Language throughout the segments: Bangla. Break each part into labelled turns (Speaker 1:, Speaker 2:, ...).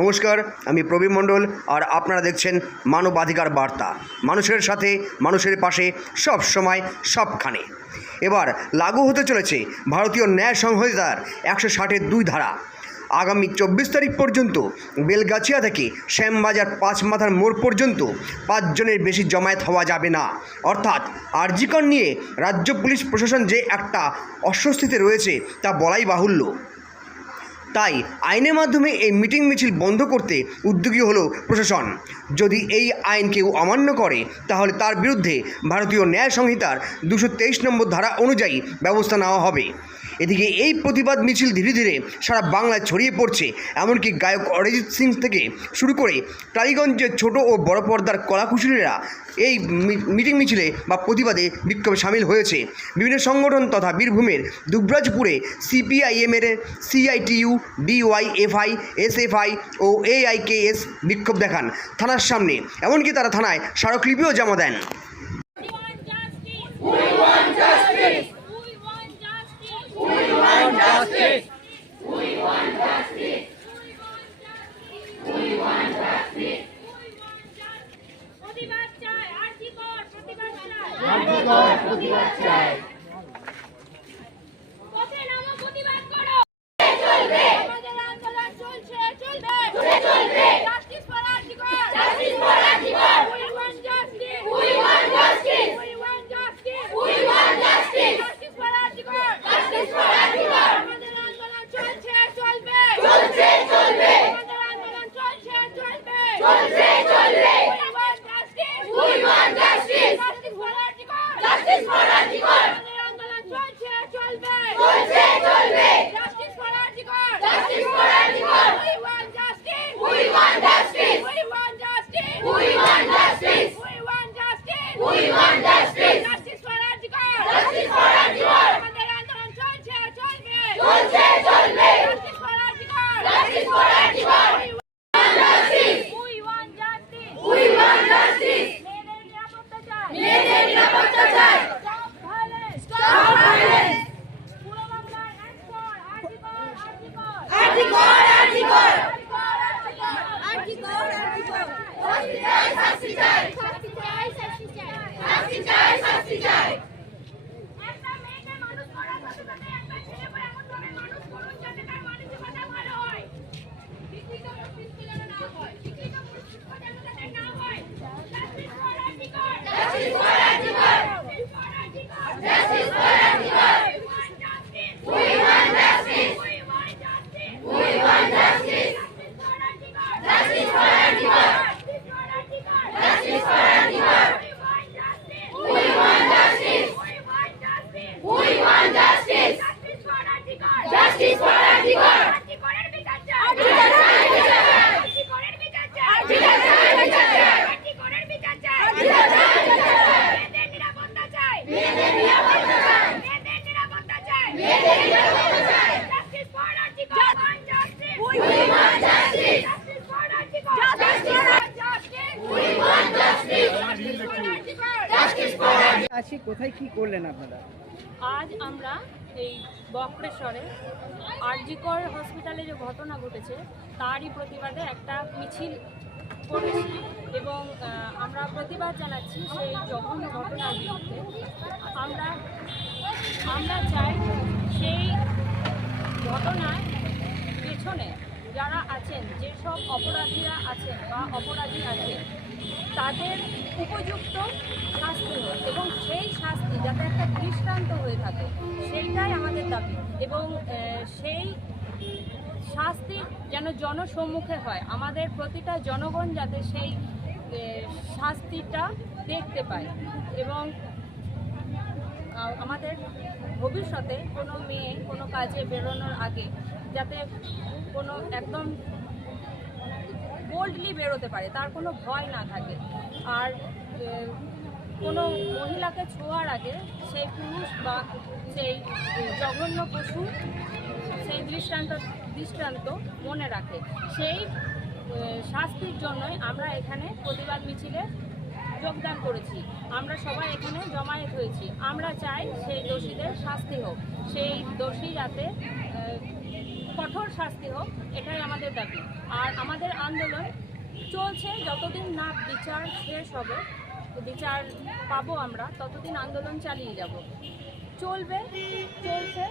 Speaker 1: নমস্কার, আমি প্রবীণ মণ্ডল আর আপনারা দেখছেন মানবাধিকার বার্তা। মানুষের সাথে, মানুষের পাশে, সব সময়, সবখানে। এবার লাগু হতে চলেছে ভারতীয় ন্যায় সংহিতার একশো ষাটের দুই ধারা। আগামী চব্বিশ তারিখ পর্যন্ত বেলগাছিয়া থেকে শ্যামবাজার পাঁচ মাথার মোড় পর্যন্ত পাঁচজনের বেশি জমায়েত হওয়া যাবে না। অর্থাৎ আরজিকর নিয়ে রাজ্য পুলিশ প্রশাসন যে একটা অস্বস্তিতে রয়েছে তা বলাই বাহুল্য। তাই আইনের মাধ্যমে এই মিটিং মিছিল বন্ধ করতে উদ্যোগী হল প্রশাসন। যদি এই আইন কেউ অমান্য করে, তাহলে তার বিরুদ্ধে ভারতীয় ন্যায় সংহিতার দুশো নম্বর ধারা অনুযায়ী ব্যবস্থা নেওয়া হবে। এদিকে এই প্রতিবাদ মিছিল ধীরে ধীরে সারা বাংলায় ছড়িয়ে পড়ছে। এমনকি গায়ক অরিজিৎ সিং থেকে শুরু করে টালিগঞ্জের ছোট ও বড় পর্দার কলাকুশলীরা এই মিটিং মিছিলে বা প্রতিবাদে বিক্ষোভে সামিল হয়েছে। বিভিন্ন সংগঠন তথা বীরভূমের দুবরাজপুরে সিপিআইএমের সিআইটিইউ ডিওয়াইএফআই এসএফআই ও এআইকেএস বিক্ষোভ দেখান থানার সামনে। এমনকি তারা থানায় স্মারকলিপিও জমা দেন।
Speaker 2: We want justice. We want justice. We want justice. We want justice. We want justice. প্রতিবাদ চাই আরজি কর প্রতিবাদ চাই আরজি কর প্রতিবাদ চাই পথে নামো প্রতিবাদ করো চলবে আমাদের আন্দোলন চলছে চলবে চলবে জাস্টিস ফর আরজি কর justice for RG Kar we want justice we want justice we want justice we want justice justice for RG Kar justice for আরজি কর আমাদের আন্দোলন চলছে চলবে চলছে চলবে আমাদের আন্দোলন চলছে চলবে চলছে চলবে we want justice we want justice justice for RG Kar justice for আরজি কর আমাদের আন্দোলন চলছে চলবে চলছে চলবে জাস্টিস ফর আরজি কর justice for RG Kar we want justice we want justice we want justice we want justice we want justice we want justice justice for RG Kar justice for আরজি কর আমাদের আন্দোলন চলছে চলবে চলছে চলবে জাস্টিস ফর আরজি কর justice for RG Kar we want justice we want justice মেয়েদের নিরাপত্তা চাই মেয়েদের নিরাপত্তা চাই স্টপ ভায়োলেন্স স্টপ ভায়োলেন্স পুরো বাংলার অ্যাক্ট ফর আরজি কর আরজি
Speaker 3: কোথায় কি করলেন আপনারা?
Speaker 4: আজ আমরা এই বক্রেশ্বরে আরজিকর হসপিটালে যে ঘটনা ঘটেছে, তারই প্রতিবাদে একটা মিছিল করেছি এবং আমরা প্রতিবাদ জানাচ্ছি সেই জঘন্য ঘটনার বিরুদ্ধে। আমরা আমরা চাই সেই ঘটনার পেছনে যারা আছেন, যেসব অপরাধীরা আছেন বা অপরাধী আছেন তাদের উপযুক্ত শাস্তি হয় এবং সেই শাস্তি যাতে একটা দৃষ্টান্ত হয়ে থাকে, সেইটাই আমাদের দাবি। এবং সেই শাস্তি যেন জনসম্মুখে হয়, আমাদের প্রতিটা জনগণ যাতে সেই শাস্তিটা দেখতে পায় এবং আমাদের ভবিষ্যতে কোনো মেয়ে কোনো কাজে বেরোনোর আগে যাতে কোনো একদম বোল্ডলি বেরোতে পারে, তার কোনো ভয় না থাকে। আর কোনো মহিলাকে ছোঁয়ার আগে সেই পুরুষ বা সেই জঘন্য পশু, সেই দৃষ্টান্ত দৃষ্টান্ত মনে রাখে। সেই শাস্তির জন্যই আমরা এখানে প্রতিবাদ মিছিলে যোগদান করেছি। আমরা সবাই এখানে জমায়েত হয়েছি। আমরা চাই সেই দোষীদের শাস্তি হোক। সেই দোষী যাতে কঠোর শাস্তি হোক এটাই আমাদের দাবি। আর আমাদের আন্দোলন চলছে যতদিন না বিচার শেষ হবে বিচার পাবো আমরা ততদিন আন্দোলন চালিয়ে যাব। চলবে চলছে।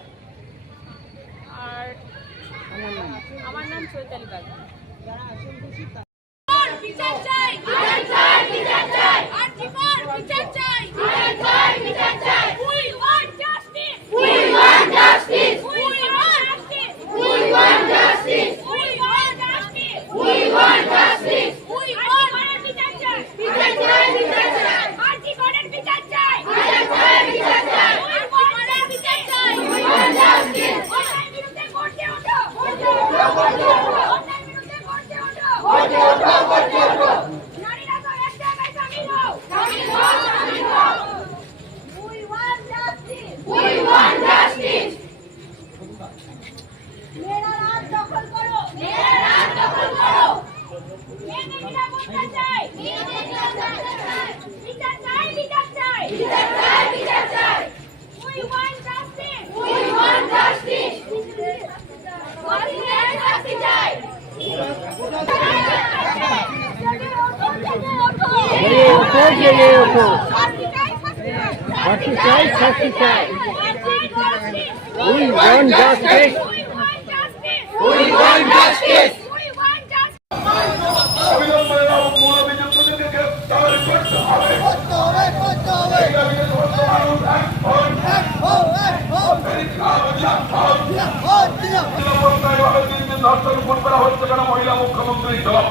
Speaker 4: আর আমার নাম। চৈতালি বাগি
Speaker 2: বিচার চাই বিচার চাই বিচার চাই আর্জিকর বিচার চাই বিচার চাই বিচার চাই we want justice we want justice we want justice we want justice we want justice we want justice we want বিচার চাই বিচার চাই বিচার চাই আর্জিকরের বিচার চাই বিচার চাই বিচার চাই উই ওয়ান্ট বিচার চাই উই ওয়ান্ট জাস্টিস অন্যায় বিরুদ্ধে করতে ওঠো করতে ওঠো করতে ওঠো অন্যায় বিরুদ্ধে করতে ওঠো করতে ওঠো করতে ওঠো নারীরা তো এক জায়গায় সামিল হও সামিল হও সামিল হও we want justice we want justice মেরা রাত দখল করো মেরা রাত দখল করো মেয়েদেররা বলতে চাই মেয়েদেররা বলতে চাই বিচার চাই বিচার চাই বিচার চাই বিচার চাই we want justice we want justice অধিকার শাস্তি চাই জেগে ওঠো জেগে ওঠো
Speaker 3: জেগে ওঠো, জেগে ওঠো।
Speaker 2: শাস্তি চাই শাস্তি চাই
Speaker 3: শাস্তি চাই, শাস্তি চাই।
Speaker 2: We want justice. We want justice. We want justice.
Speaker 5: অবিলম্বে মূল অভিযুক্তদেরকে গ্রেফতার করতে হবে এই দাবিতে সমস্ত মানুষ এক হন। নিরাপত্তায় ভাবে দিন দিন ধর্ষণ খুন করা হচ্ছে কেন মহিলা মুখ্যমন্ত্রী জবাব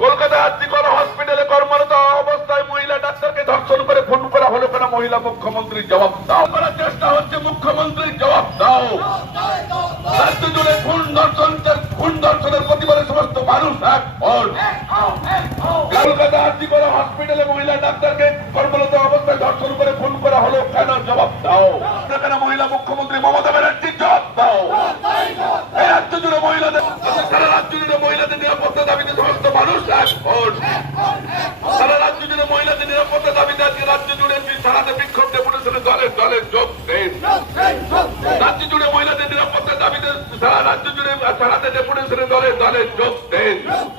Speaker 5: কলকাতা হসপিটালে কর্মরত ডাক্তারকে ধর্ষণ করে ফোন করা হলো কেন? মহিলা মুখ্যমন্ত্রীর জবাব দাও। করার চেষ্টা হচ্ছে, মুখ্যমন্ত্রীর জবাব দাও। জুড়ে ফোন দর্শন ফোন দর্শনের প্রতিবারে সমস্ত মানুষ এক ফল কলকাতা আর্জি করা হসপিটালে মহিলা ডাক্তারকে কর্মরত অবস্থায় দর্শন করে ফোন করা হলো কেন? জবাব দাও। কেন মহিলা মুখ্যমন্ত্রী মমতা ব্যানার্জির জবাব দাও? রাজ্য জুড়ে মহিলাদের, সারা রাজ্য জুড়ে মহিলাদের নিরাপত্তা দাবিতে সমস্ত মানুষ এক ফল Dead Dog Fans.